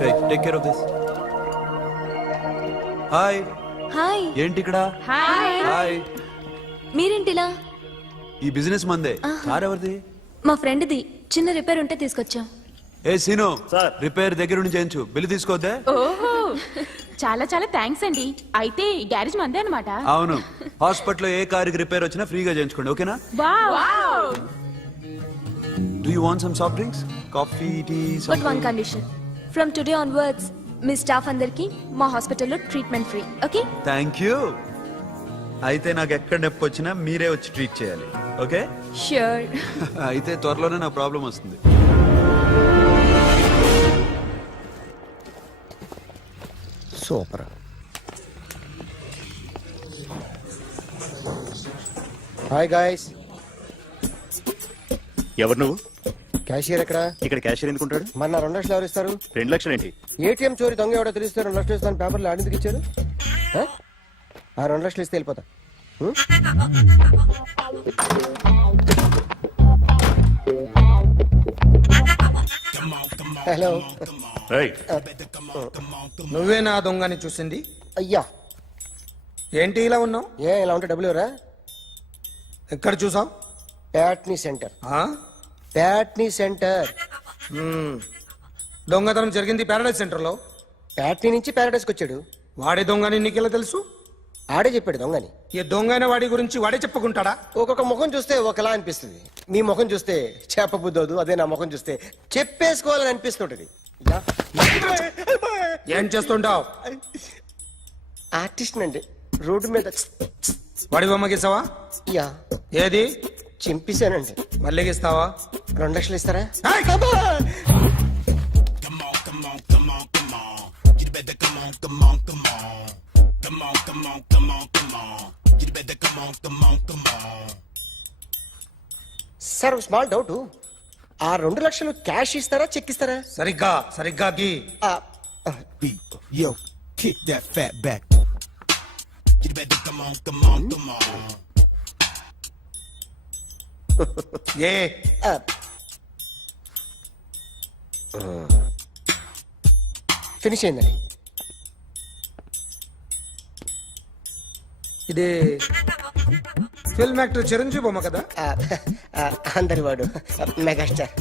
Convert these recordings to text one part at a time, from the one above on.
Hey, take care of this. Hi hi. ఏంటి ఇక్కడ? Hi. Hi. మీరేంటిలా? ఈ బిజినెస్ మందే. కార్ ఎవరిది? మా ఫ్రెండ్ది. చిన్న రిపేర్ ఉంటే తీసుకొచ్చాం. ఏ సీను, సార్. రిపేర్ దగ్గర నుండి చేయించు. బిల్లు తీసుకోవద్దే? ఓహో చాలా చాలా థ్యాంక్స్ అండి. అయితే ఈ గ్యారేజ్ మందే అన్నమాట. అవును. హాస్పిటల్లో ఏ కారుకి రిపేర్ వచ్చినా ఫ్రీగా చేయించుకోండి, ఓకేనా? Wow. Do you want some soft drinks? Coffee, tea? But one condition. From today onwards మీ స్టాఫ్ అందరికి మా హాస్పిటల్లో treatment free. Okay? Thank you. అయితే నాకు ఎక్కడ నొప్పి వచ్చినా మీరే వచ్చి ట్రీట్ చేయాలి, ఓకే? ష్యూర్. అయితే త్వరలోనే నా ప్రాబ్లం వస్తుంది. సూపర్. Hi guys. ఎవరు నువ్వు? క్యాషియర్ ఎక్కడ? ఇక్కడ క్యాషియర్ ఎందుకుంటాడు? మన 2 లక్షలు ఎవరు ఇస్తారు? 2 లక్షలు ఏంటి? ఏటీఎం చోరీ దొంగ ఎవడో తెలిస్తే 2 లక్షలు ఇస్తాను పేపర్లు ఆడిందుకు ఇచ్చారు. ఆ 2 లక్షలు ఇస్తే వెళ్ళిపోతా. హలో. రేయ్, నువ్వే నా దొంగని చూసింది? అయ్యా, ఏంటి ఇలా ఉన్నావు? ఇలా ఉంటే డబ్బులు ఎవరా? ఎక్కడ చూసావు? ప్యాట్నీ సెంటర్. ప్యాట్నీ సెంటర్. దొంగతనం జరిగింది ప్యారడైజ్ సెంటర్ లో. ప్యాట్నీ నుంచి ప్యారడైస్కి వచ్చాడు. వాడే దొంగని నీకెలా తెలుసు? ఆడే చెప్పాడు దొంగని. ఈ దొంగైన వాడి గురించి వాడే చెప్పుకుంటాడా? ఒక్కొక్క ముఖం చూస్తే ఒకలా అనిపిస్తుంది. మీ ముఖం చూస్తే చెప్పబుద్దోదు, అదే నా ముఖం చూస్తే చెప్పేసుకోవాలని అనిపిస్తుంటది. ఏం చేస్తుంటావు? ఆర్టిస్ట్ అండి. రోడ్డు మీద వాడి బొమ్మ గీసావా? యా, ఏది? చింపేశానండి. మళ్ళీ గీస్తావా? 2 లక్షలు ఇస్తారా? ఏయ్! Sir, small doubt. ఆ 2 లక్షలు క్యాష్ ఇస్తారా, చెక్ ఇస్తారా? సరిగ్గా గీ. ఆ, Yo, kick that fat back. You better come on. ఏ ఆ. ఫినిష్ అయిందండి. ఇది ఫిల్మ్ యాక్టర్ చిరంజీవి బొమ్మ కదా? అందరి వాడు మెగాస్టార్.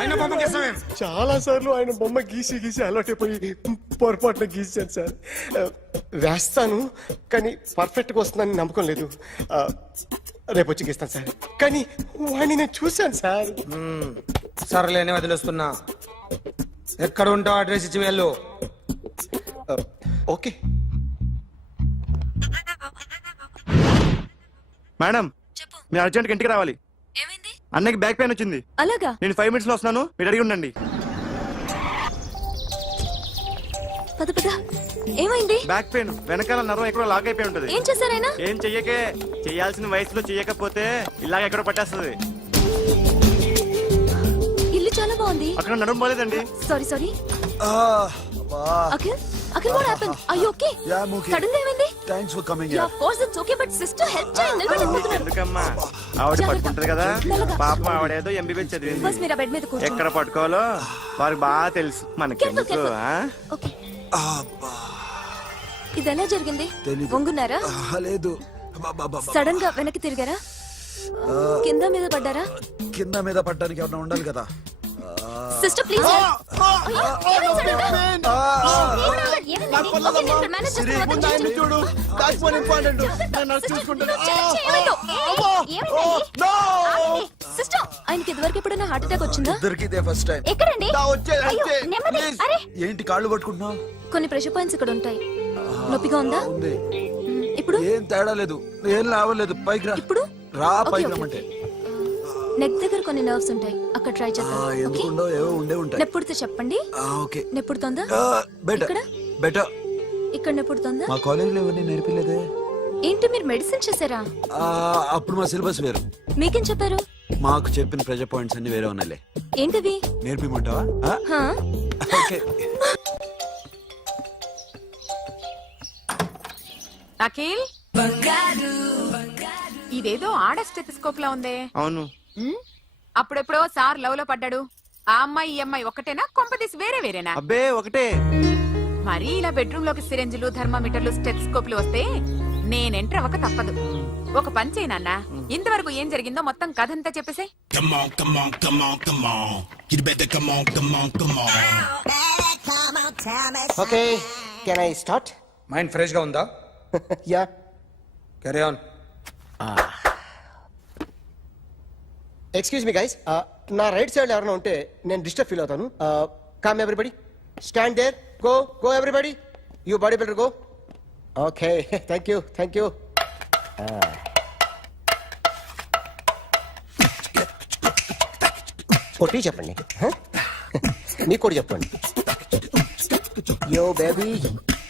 ఆయన బొమ్మ గీసావేం? చాలా సార్లు ఆయన బొమ్మ గీసి అలవాటైపోయి పొరపాటున గీసాను సార్. వేస్తాను కానీ పర్ఫెక్ట్ గా వస్తుందని నమ్మకం లేదు. రేపు వచ్చి గీస్తాను సార్. కానీ వాడిని నేను చూశాను సార్. సర్లేని వదిలేస్తున్నా. ఎక్కడ ఉంటావు అడ్రస్ ఇచ్చి వెళ్ళు. ఓకే. మేడం, మీరు అర్జెంట్గా ఇంటికి రావాలి. ఏమైంది? అన్నకి బ్యాక్ పెయిన్ వచ్చింది. అలాగా? నేను 5 minutes లో వస్తున్నాను, మీరు అడిగి ఉండండి. పద పద. ఏమైంది? బ్యాక్ పెయిన్, వెనకాల నరం ఎక్కడో లాక్ అయిపోయి ఉంటది. ఏం చేశారైనా? ఏం చెయ్యకే, చెయ్యాల్సిన వయసులో చెయ్యకపోతే ఇలాగ ఎక్కడో పట్టేస్తుంది. ఇల్లు చాలా బాగుంది. అక్కడ నడుము పోలేదండి. Sorry. Akhil, what happened? Are you okay? Yeah, I'm okay. Sudden గా ఏమైంది? Thanks for coming Yeah, here. of course it's okay, but sister help చేయండి. నిలబడిపోతున్నారు. ఎందుకమ్మా, ఆవిడ పట్టుకుంటది కదా. పాపం ఆవిడేదో ఎంబీబీఎస్ చదివింది. బస్ మీరు ఆ బెడ్ మీద కూర్చోండి. ఎక్కడ పట్టుకోవాలో వారికి బాగా తెలుసు. మనకి ఎందుకు? ఓకే. ఇది ఎలా జరిగింది? వంగున్నారా? లేదు. సడన్ గా వెనక్కి తిరిగారా? కింద మీద పడ్డారా? కింద మీద పడ్డానికి ఏమన్నా ఉండాలి కదా. Sister please. సిస్టర్, ఆయనకి ఇదివరకు ఎప్పుడైనా హార్ట్ అటాక్ వచ్చిందా? ఇద్దరికిదే ఫస్ట్ టైం. ఎక్కడండి? ఏంటి కాళ్ళు పట్టుకుంటున్నావు? కొన్ని ప్రెషర్ పాయింట్స్ ఇక్కడ ఉంటాయి. నొప్పిగా ఉందా? ఉంది. ఇప్పుడు ఏం తేడా లేదు, ఏం లావలేదు. పైకి రా. ఇప్పుడు రా, ఓకే, పైకి ఓకే. రమ్మంటే. నెక్ దగ్గర కొన్ని నర్వ్స్ ఉంటాయి, అక్కడ ట్రై చేద్దాం. ఓకే? ఎందుకుండో ఏవో ఉండే ఉంటాయి. నెప్పుడుతో చెప్పండి. ఓకే. నెప్పుడుతోందా? బెటర్ ఇక్కడ? బెటర్. ఇక్కడ నెప్పుడుతోందా? మా కాలేజీలో ఎవరిని నేర్పిలేదే. ఏంటి మీరు మెడిసిన్ చేశారా? అప్పుడు మా సిలబస్ వేరు. మీకేం చెప్పారు? మాకు చెప్పిన ప్రెజర్ పాయింట్స్ అన్ని వేరే ఉన్నాయిలే. ఏంటివి? నేర్పిమంటావా? హా? ఓకే. అఖిల్, ఇదేదో ఆడ స్టెథోస్కోప్ లా ఉందే. అవును. అప్పుడెప్పుడో సార్ లవ్ లో పడ్డాడు, ఆ అమ్మాయి ఈ అమ్మాయి ఒకటేనా కొంపదీసి వేరే వేరేనా? అబ్బే ఒకటే. మరీ ఇలా బెడ్రూమ్ లోకి సిరెంజులు థర్మామీటర్లు స్టెథోస్కోప్లు వస్తే నేను ఎంటర్ అవ్వక తప్పదు. ఒక పని చేయి నాన్న, ఇంతవరకు ఏం జరిగిందో మొత్తం కథ అంతా చెప్పేసే. Come on, come on, come on, come on. You better come on, come on, come on. Okay can I start? Mind fresh గా ఉందా? Yeah. Carry on. Excuse me guys, నా రైట్ సైడ్ ఎవరైనా ఉంటే నేను డిస్టర్బ్ ఫీల్ అవుతాను. Come everybody, stand there, go go everybody, you body builder go. Okay thank you thank you. కొట్టి చెప్పండి, మీకు కూడా చెప్పండి. Yo baby.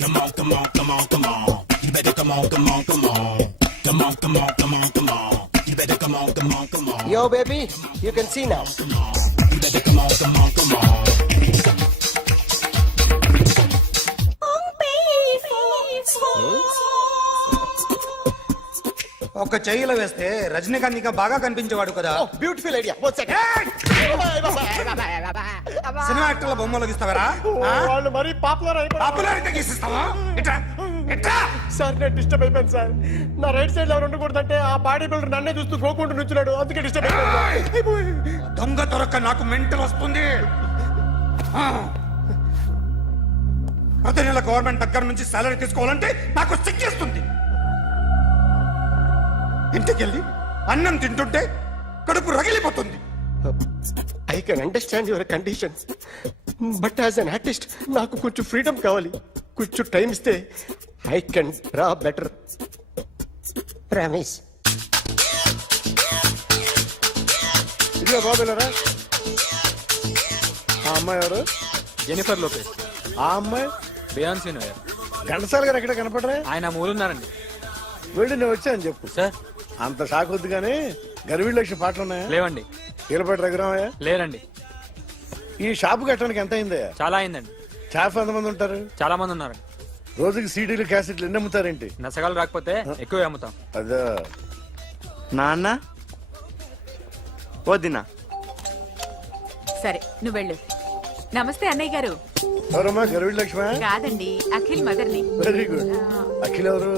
Come on, come on, come on, come on. You better come on, come on, come on. Come on, come on, come on, come on. You better come on, come on, come on. Yo, baby, you can see now. You better come on, come on, come on. ఒక చెయ్యిలో వేస్తే రజనీకాంత్ ఇంకా బాగా కనిపించేవాడు కదా. Oh, beautiful idea. One second. Cinema యాక్టర్ల బొమ్మలు గీస్తావరా? వాళ్ళు మరీ పాపులర్ అయిపోయారు. పాపులారిటీ గీసిస్తావా? ఇట్రా ఇట్రా. సార్ నేను డిస్టర్బ్ అయిపోయాను సార్. నా రైట్ సైడ్ ఎవరు ఉండకూడదంటే ఆ బాడీ బిల్డర్ నన్నే చూస్తూ గోకుంటూ నుంచున్నాడు, అందుకే డిస్టర్బ్ అయిపోయాను. దొంగ దొరక్క నాకు మెంటల్ వస్తుంది. ప్రతి నెల గవర్నమెంట్ దగ్గర నుంచి సాలరీ తీసుకోవాలంటే నాకు సిగ్గేస్తుంది. ఇంటికెళ్ళి అన్నం తింటుంటే కడుపు రగిలిపోతుంది. I can understand your conditions, but as an artist నాకు కొంచెం ఫ్రీడమ్ కావాలి. కొంచెం టైం ఇస్తే I can draw better. Promise. ఇదిగో బాబులరా, ఆ అమ్మాయి ఎవరు? Jennifer Lopez. ఆ అమ్మాయి బియాన్సీ నోయర్. ఘంటసాల గారు ఎక్కడ కనపడరా? ఆయన మూలున్నారండి. వెళ్ళి నేను వచ్చాను చెప్పు. సార్ అంత షాక్ వద్దు కానీ గర్వీళ్ళ లక్ష పాటలు ఉన్నాయా? లేవండి. కీలపాటి రఘురామయ్య లేరండి. ఈ షాపు కట్టడానికి ఎంత అయిందయ్యా? చాలా అయిందండి. షాప్ ఎంతమంది ఉంటారు? చాలా మంది ఉన్నారండి. రోజుకి సీడీలు క్యాసెట్లు ఎన్ని అమ్ముతారేంటి? నసగాలు రాకపోతే ఎక్కువ అమ్ముతాం. అదా నాన్న వదినా. సరే నువ్వు వెళ్ళు. నమస్తే అన్నయ్య గారు. ఎవరమ్మా? గర్వీళ్ళ లక్ష్మ? కాదండి, అఖిల్ మదర్ని. Very good. అఖిల్ ఎవరు?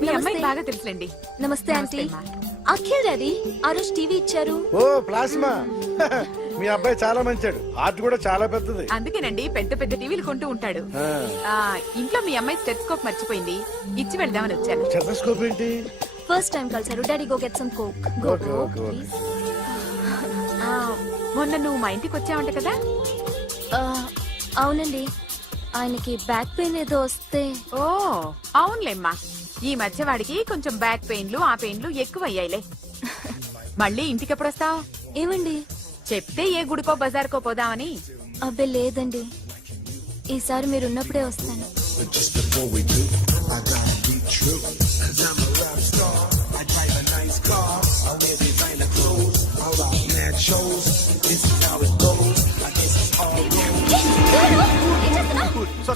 మీ అమ్మాయి బాగా తెలుసులేండి. నమస్తే ఆంటీ. అమ్మా. అఖిల్ డాడీ ఆ రోజు టీవీ ఇచ్చారు. ఓ ప్లాస్మా. మీ అబ్బాయి చాలా మంచాడు, హార్ట్ కూడా చాలా పెద్దది. అందుకేనండి పెద్ద పెద్ద టీవీలు కొంటూ ఉంటాడు. ఇంట్లో మీ అమ్మాయి స్టెథోస్కోప్ మర్చిపోయింది, ఇచ్చి వెళ్దామని వచ్చాను. స్టెథోస్కోప్ ఏంటి? ఫస్ట్ టైం కలిసారు. Daddy go get some coke. Go Okay, go okay, okay. Please. మొన్న నువ్వు మా ఇంటికి వచ్చావంట కదా? అవునండి, ఆయనకి బ్యాక్ పెయిన్ ఏదో వస్తే. ఓ అవునులేమ్మా, ఈ మధ్య వాడికి కొంచెం బ్యాక్ పెయిన్లు ఆ పెయిన్లు ఎక్కువ అయ్యాయిలే. మళ్ళీ ఇంటికి ఎప్పుడు వస్తావు? ఏమండి? చెప్తే ఏ గుడికో బజార్కో పోదామని. అబ్బే లేదండి, ఈసారి మీరు ఉన్నప్పుడే వస్తాను.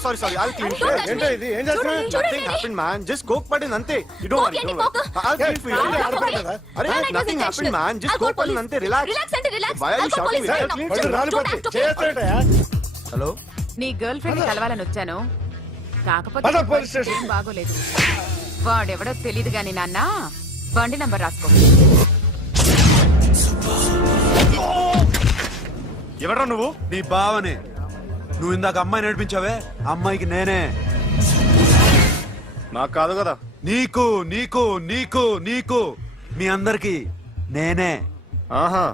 Sorry I'll clean it. ఏంటో ఇది? ఏం చేస్తున్నా? Nothing happened man, just coke పడింది అంతే. You don't worry, don't worry. I'll clean for you. అరే nothing happened man, just coke పడింది అంతే. Relax. Why are you shouting me? I'll clean for పళ్ళు you. రాలిపోతాయి. చేస్తాడయా? హలో, నీ గర్ల్ ఫ్రెండ్ కలవాలని వచ్చాను, కాకపోతే పద, పోలీస్ స్టేషన్. ఏం బాగోలేదు. వాడెవడో తెలీదు గాని నాన్న, బండి నంబర్ రాసుకో. ఎవడ్రా నువ్వు? నీ బావనే. నువ్వు ఇందాక అమ్మాయి నడిపించావే, అమ్మాయికి నేనే. నాకు కాదు కదా. నీకు నీకు నీకు నీకు మీ అందరికి నేనే. ఆహా.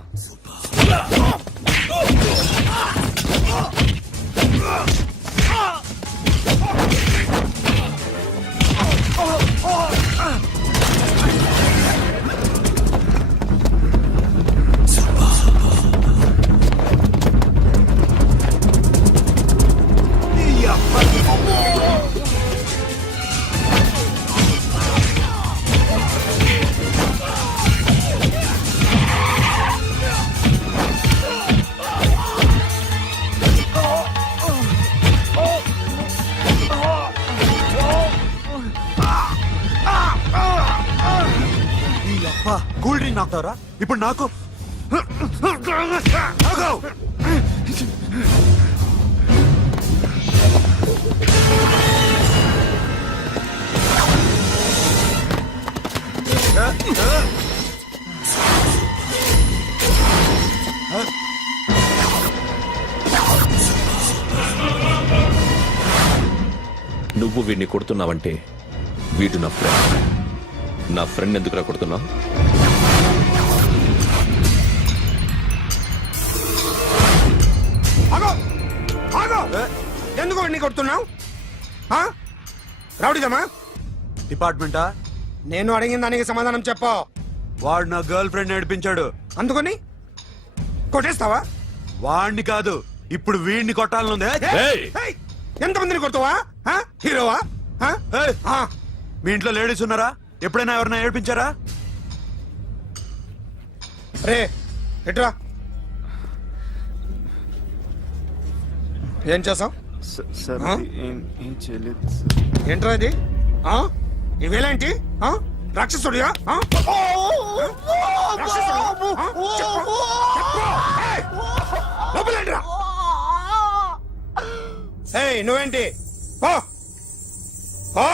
కూల్ డ్రింక్ నాకుతావరా ఇప్పుడు? నాకు నువ్వు వీడిని కొడుతున్నావంటే వీడు నా ఫ్రెండ్. నా ఫ్రెండ్ ఎందుకురా కొడుతున్నావు? ఆగో ఆగో ఎందుకు వాడిని కొడుతున్నావు? రౌడీదమ్మా? డిపార్ట్మెంటా? నేను అడిగిన దానికి సమాధానం చెప్పు. వాడు నా గర్ల్ ఫ్రెండ్ నడిపించాడు. అందుకని కొట్టేస్తావా? వాడిని కాదు, ఇప్పుడు వీడిని కొట్టాలనుంది. ఏయ్! ఎంతమందిని కొడతావా? హీరోవా? ఏయ్! మీ ఇంట్లో లేడీస్ ఉన్నారా? ఎప్పుడైనా ఎవరైనా ఏడిపించారా? రే ఎట్రా ఏం చేసావు? సార్ ఆ? ఏం చేయలేదు. ఏంట్రా ఇది? ఇవేలాంటి రాక్షసుడియా? రాక్షసుడియా? చెప్పు. ఏయ్! లోపలేంట్రా? ఏయ్ నువ్వేంటి? ఓ ఓ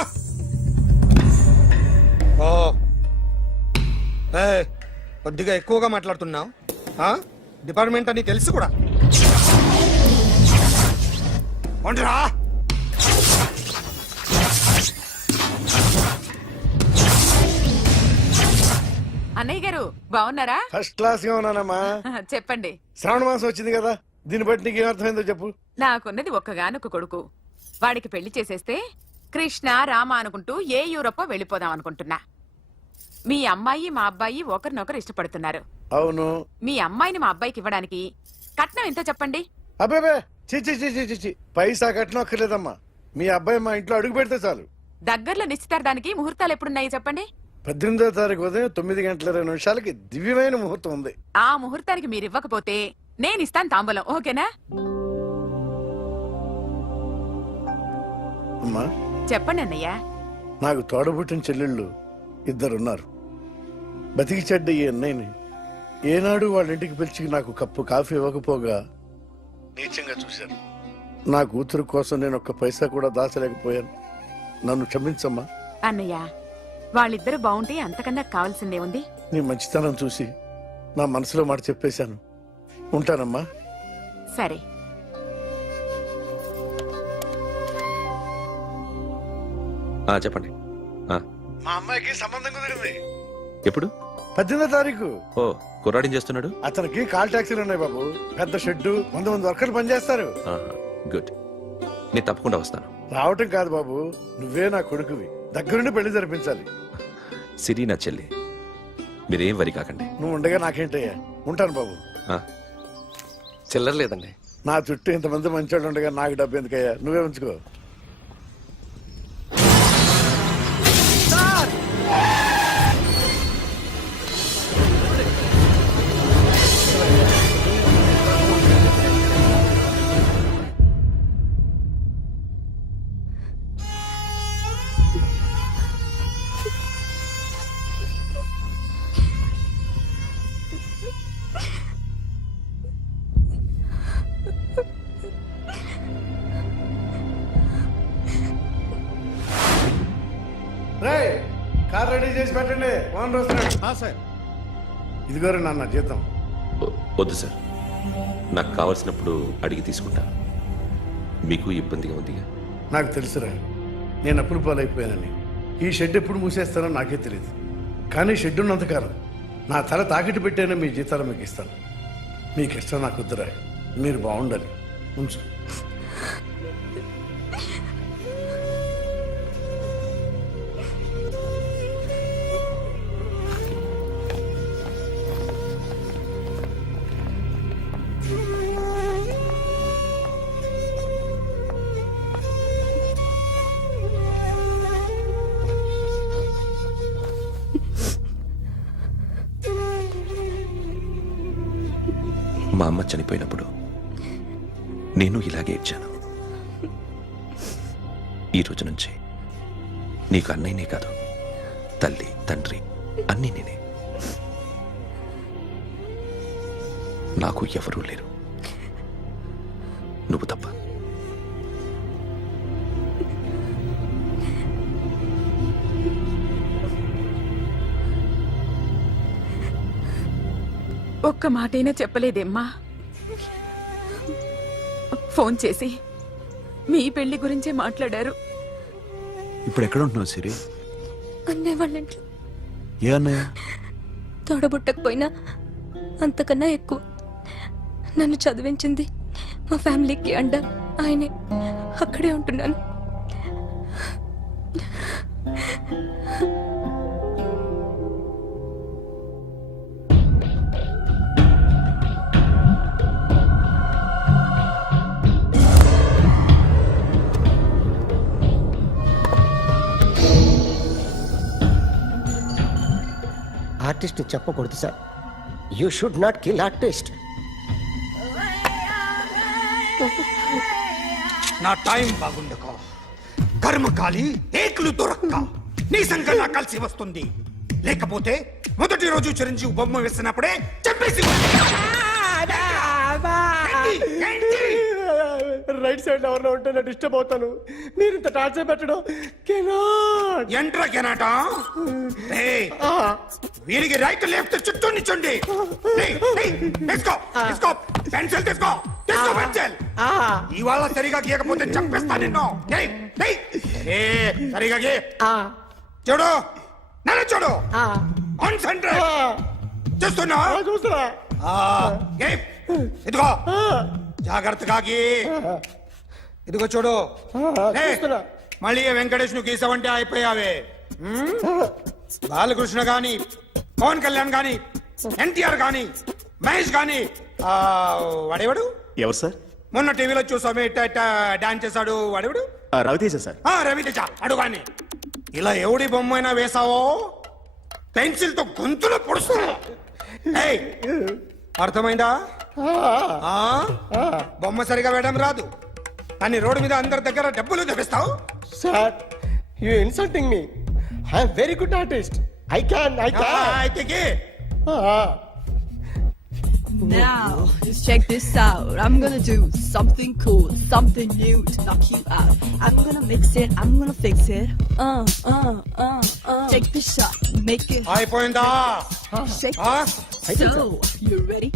ఓ ఏయ్, కొద్దిగా ఎక్కువగా మాట్లాడుతున్నావు. డిపార్ట్మెంట్ అని తెలుసు కూడా. ఒంటరా అన్నయ్య గారు బాగున్నారా? ఫస్ట్ క్లాస్ గా ఉన్నానమ్మా. చెప్పండి. శ్రావణ మాసం వచ్చింది కదా, దీన్ని బట్టి నీకు ఏమర్థమైందో చెప్పు. నాకున్నది ఒక్కగానొక్క కొడుకు. వాడికి పెళ్లి చేసేస్తే కృష్ణ రామ అనుకుంటూ ఏ యూరోపో వెళ్ళిపోదాం అనుకుంటున్నా. మీ అమ్మాయి మా అబ్బాయి ఒకరినొకరు ఇష్టపడుతున్నారు. అవును. మీ అమ్మాయిని మా అబ్బాయికి ఇవ్వడానికి కట్నం ఎంతో చెప్పండి. అబ్బే చిచి చిచి చిచి పైసా కట్నం అక్కర్లేదమ్మా. మీ అబ్బాయి మా ఇంట్లో అడుగు పెడితే చాలు. దగ్గరలో నిశ్చితార్థానికి ముహూర్తాలు ఎప్పుడున్నాయి చెప్పండి. 18వ తారీఖు ఉదయం 9:20 దివ్యమైన ముహూర్తం ఉంది. ఆ ముహూర్తానికి మీరు ఇవ్వకపోతే నేను ఇస్తాను తాంబూలం. ఓకేనా? అమ్మా చెప్పండి అన్నయ్య. నాకు తోడబుట్టిన చెల్లెళ్ళు ఇద్దరున్నారు. బతికి చెడ్డ ఈ అన్నయ్యని ఏనాడు వాళ్ళ ఇంటికి పిలిచి నాకు కప్పు కాఫీ ఇవ్వకపోగా నీచంగా చూశాను. నా కూతురు కోసం నేను ఒక్క పైసా కూడా దాచలేకపోయాను. నన్ను క్షమించమ్మా. అన్నయ్య వాళ్ళిద్దరు బాగుంటే అంతకన్నా కావాల్సిందే ఉంది. నీ మంచితనం చూసి నా మనసులో మాట చెప్పేశాను. ఉంటానమ్మా. సరే. చెప్పండి. మా అమ్మాయికి సంబంధం కుదిరింది. ఎప్పుడు? 18వ తారీఖు. ఓ, కుర్రాడేం చేస్తున్నాడు? అతనికి కాల్ టాక్సీలు ఉన్నాయి బాబు. పెద్ద షెడ్డు, 100 వర్కర్లు పనిచేస్తారు. గుడ్. నేను తప్పకుండా వస్తాను. రావటం కాదు బాబు, నువ్వే నా కొడుకువి. దగ్గరుండి పెళ్లి జరిపించాలి. సిరి నా చెల్లి, మీరేం వరి కాకండి. నువ్వు ఉండగా నాకేంటయ్యా. ఉంటాను బాబు. చిల్లర లేదండి. నా చుట్టూ ఇంతమంది మంచోళ్ళు ఉండగా నాకు డబ్బు ఎందుకయ్యా? నువ్వే ఉంచుకో. కార్ రెడీ చేసి పెట్టండి. ఓనర్ వస్తున్నాడు. సార్ ఇదిగోరు నాన్న జీతం. వద్దు సార్, నాకు కావలసినప్పుడు అడిగి తీసుకుంటాను. మీకు ఇబ్బందిగా ఉందిగా? నాకు తెలుసురా, నేను అప్పులు పాలైపోయానని. ఈ షెడ్ ఎప్పుడు మూసేస్తానో నాకే తెలియదు. కానీ షెడ్ ఉన్నంతకాలం నా తల తాకిట్టు పెట్టైనా మీ జీతాలు మీకు ఇస్తాను. మీకు ఇష్టం నాకు వద్దురా. మీరు బాగుండాలి. ఉంచు. మా అమ్మ చనిపోయినప్పుడు నేను ఇలాగే ఇచ్చాను. ఈ రోజు నుంచి నీకు అన్నయ్యనే కాదు, తల్లి తండ్రి అన్నీ నేనే. నాకు ఎవరూ లేరు. నువ్వు తప్ప. ఒక్క మాటైనా చెప్పలేదేమ్మా? ఫోన్ చేసి మీ పెళ్లి గురించే మాట్లాడారు. ఇప్పుడు ఎక్కడ ఉంటున్నావు సిరి? అన్నయ్య వాళ్ళ ఇంట్లో. ఏ అన్నయ్య? తోడబుట్టకపోయినా అంతకన్నా ఎక్కువ నన్ను చదివించింది మా ఫ్యామిలీకి అండ ఆయనే. అక్కడే ఉంటున్నాను. ఆర్టిస్ట్ చెప్పకూడదు sir. You should not kill artist. నా టైం బాగుండకో, కర్మకాలి ఏకులు దొరక్క నీ సంకల్లా కలిసి వస్తుంది. లేకపోతే మొదటి రోజు చిరంజీవి బొమ్మ వేసినప్పుడే చెప్పేసి రైట్ సైడ్ ఎవరిలో ఉంటే నేను డిస్టర్బ్ అవుతాను. మీరు ఇంత టార్చర్ పెట్టడం కెనాట్. ఎంట్రా కెనాట. వీరికి రైట్ లెఫ్ట్ చుట్టూ నిచ్చండి. తీసుకో తీసుకో పెన్సిల్, తీసుకో తీసుకో పెన్సిల్. ఇవాళ సరిగా గీయకపోతే చంపేస్తా నిన్ను. సరిగా గీ. చూడు నన్ను చూడు. కాన్సంట్రేట్ చూస్తున్నా. చూస్తున్నా. ఇదిగో జాగ్రత్తగా గీ. ఇదిగో చూడు. మళ్ళీ వెంకటేష్ ను గీసావంటే అయిపోయావే. బాలకృష్ణ గాని, పవన్ కళ్యాణ్ గాని, ఎన్టీఆర్ గాని, మహేష్ గాని, వాడేవాడు ఎవరు సార్? మొన్న టీవీలో చూసామే డాన్స్ చేశాడు వాడేవాడు? రవితేజ సార్. రవితేజ అడుగాని. ఇలా ఎవడి బొమ్మ అయినా వేసావో పెన్సిల్ తో గొంతులో పొడుస్తా. అర్థమైందా? బొమ్మ సరిగా వేయడం రాదు కానీ రోడ్డు మీద అందరి దగ్గర డబ్బులు తెప్పిస్తావు. Sir you insulting me. I am very good artist. I can. అయితే Now, just check this out. I'm gonna do something cool, something new to knock you out. I'm gonna mix it, I'm gonna fix it. Take the shot, make it అయిపోయిందా? shake. So, you ready?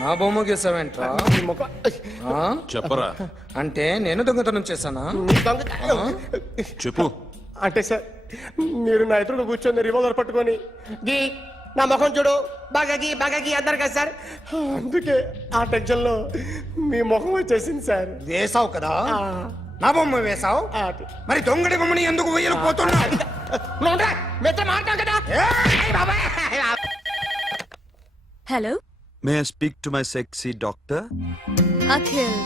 నా బొమ్మ గీసావేంట్రా? చెప్పరా. అంటే నేను దొంగతనం చేశానా? చెప్పు. అంటే సార్ మీరు నా ఎదురుగా కూర్చొని రివాల్వర్ పట్టుకొని గీ నా ముఖం చూడు బాగా గీ అన్నారు కదా సార్. అందుకే ఆ టెన్షన్ లో మీ ముఖం వచ్చేసింది సార్. వేసావు కదా, నా బొమ్మ వేసావు. మరి దొంగడి బొమ్మని ఎందుకు వేయలేకపోతున్నా? Hello, may I speak to my sexy doctor? Akhil.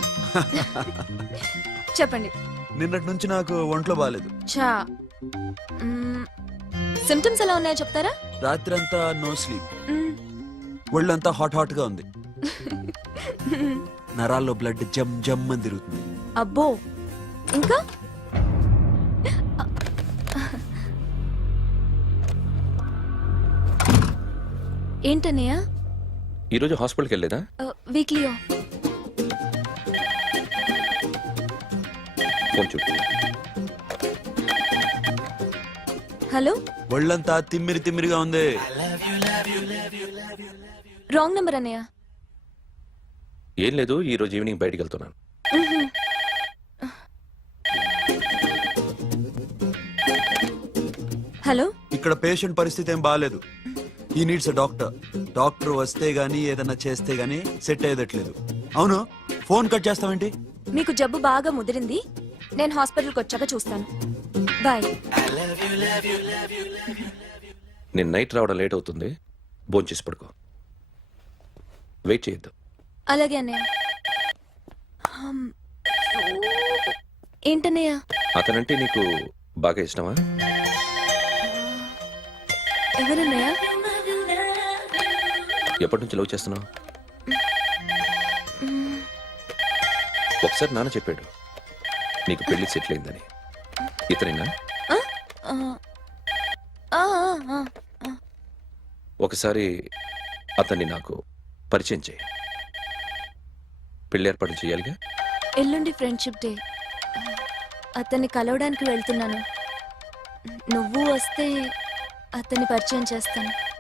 చెప్పండి. నిన్నటి నుంచి నాకు ఒంట్లో బాగాలేదు. చా సిమ్టమ్స్ ఎలా ఉన్నాయో చెప్తారా? రాత్రి అంతా నో స్లీప్, ఒళ్ళంతా హాట్ హాట్ గా ఉంది, నరాల్లో బ్లడ్ జమ్ జమ్ అని తిరుగుతుంది. అబ్బో, ఇంకా ఏంటన్నయ్య? ఈరోజు హాస్పిటల్కి వెళ్ళేదా? Weekly off. ఫోన్ చూడు. హలో, ఒళ్ళంతా తిమ్మిరి తిమ్మిరిగా ఉంది. రాంగ్ నెంబర్ అన్నయ్య. ఏం లేదు, ఈ రోజు ఈవినింగ్ బయటికి వెళ్తున్నాను. హలో, ఇక్కడ పేషెంట్ పరిస్థితి ఏం బాగాలేదు. ఈ నీడ్స్ డాక్టర్. డాక్టర్ వస్తే గానీ ఏదన్నా చేస్తే గానీ సెట్ అయ్యేదట్లేదు. అవును, ఫోన్ కట్ చేస్తావేంటి? మీకు జబ్బు బాగా ముదిరింది, నేను హాస్పిటల్కి వచ్చాక చూస్తాను. బాయ్. నేను నైట్ రావడం లేట్ అవుతుంది, భోంచేసి పడుకో. వెయిట్ చేయొద్దు. అలాగే అన్నయ్య. ఏంటన్నయ్య? అతనంటే నీకు బాగా ఇష్టమా? ఎవరన్నయ్య? ఎప్పటి నుంచి లవ్ చేస్తున్నావు? ఒకసారి నాన్న చెప్పాడు నీకు పెళ్లి సెటిల్ అయిందని. ఇతనేనా? ఆ, ఆ, ఆ. ఒకసారి అతన్ని నాకు పరిచయం చేయి. పెళ్లి ఏర్పాటు చేయాలిగా. ఎల్లుండి ఫ్రెండ్షిప్ డే. అతన్ని కలవడానికి వెళ్తున్నాను. నువ్వు వస్తే అతన్ని పరిచయం చేస్తాను.